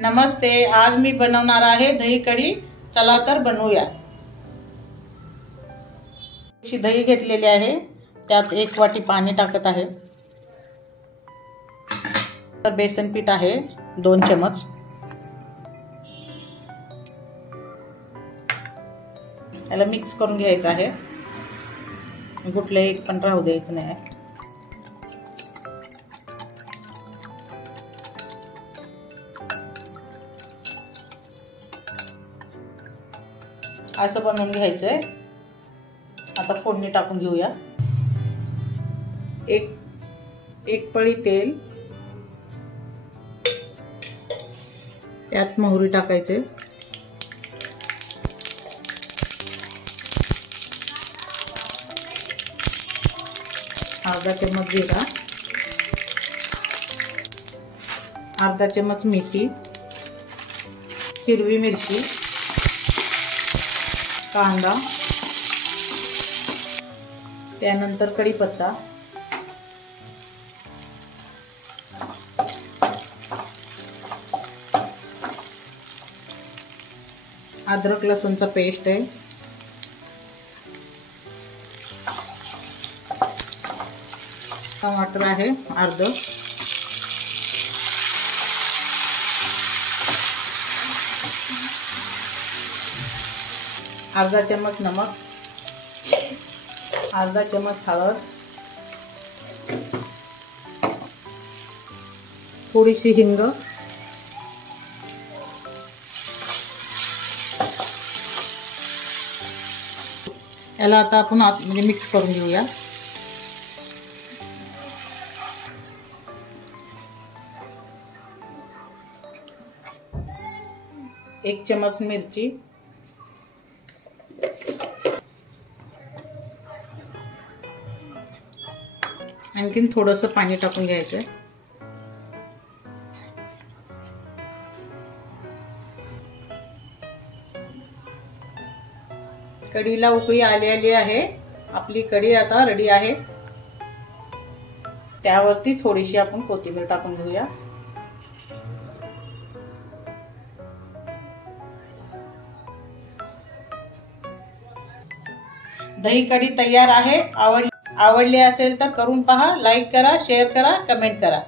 नमस्ते, आज मी बनवणार आहे दही कढी। चला तर बनवूया। दही घेतलेली आहे, त्यात 1 वाटी पाणी टाकत आहे। तर बेसन पीठ आहे 2 चमच। याला मिक्स करून घ्यायचं आहे, कुठले एक पण राहू द्यायचं नाही। असं बनवून घ्यायचंय। आता फोडणी टाकून घेऊया। एक पळी तेल, त्यात मोहरी टाकायचे, अर्धा चमच जिरा, अर्धा चमच मेथी, हिरवी मिरची, कांदा, त्यानंतर कढीपत्ता, अद्रक लसूणचा पेस्ट आहे, टमाटर आहे अर्धा चमच नमक, अर्धा चमच हळद, थोडीशी हिंग, याला आता आपण आतमध्ये मिक्स करून घेऊया। एक चमच मिरची, आणखीन थोडंसं पाणी टाकून घ्यायचं। कढीला उकळी आली आहे। आपली कढी आता रेडी आहे। त्यावरती थोडीशी आपण कोथिंबीर टाकून घेऊया। दही कढी तयार आहे। आवडली असेल तर करून पहा, लाईक करा, शेअर करा, कमेंट करा।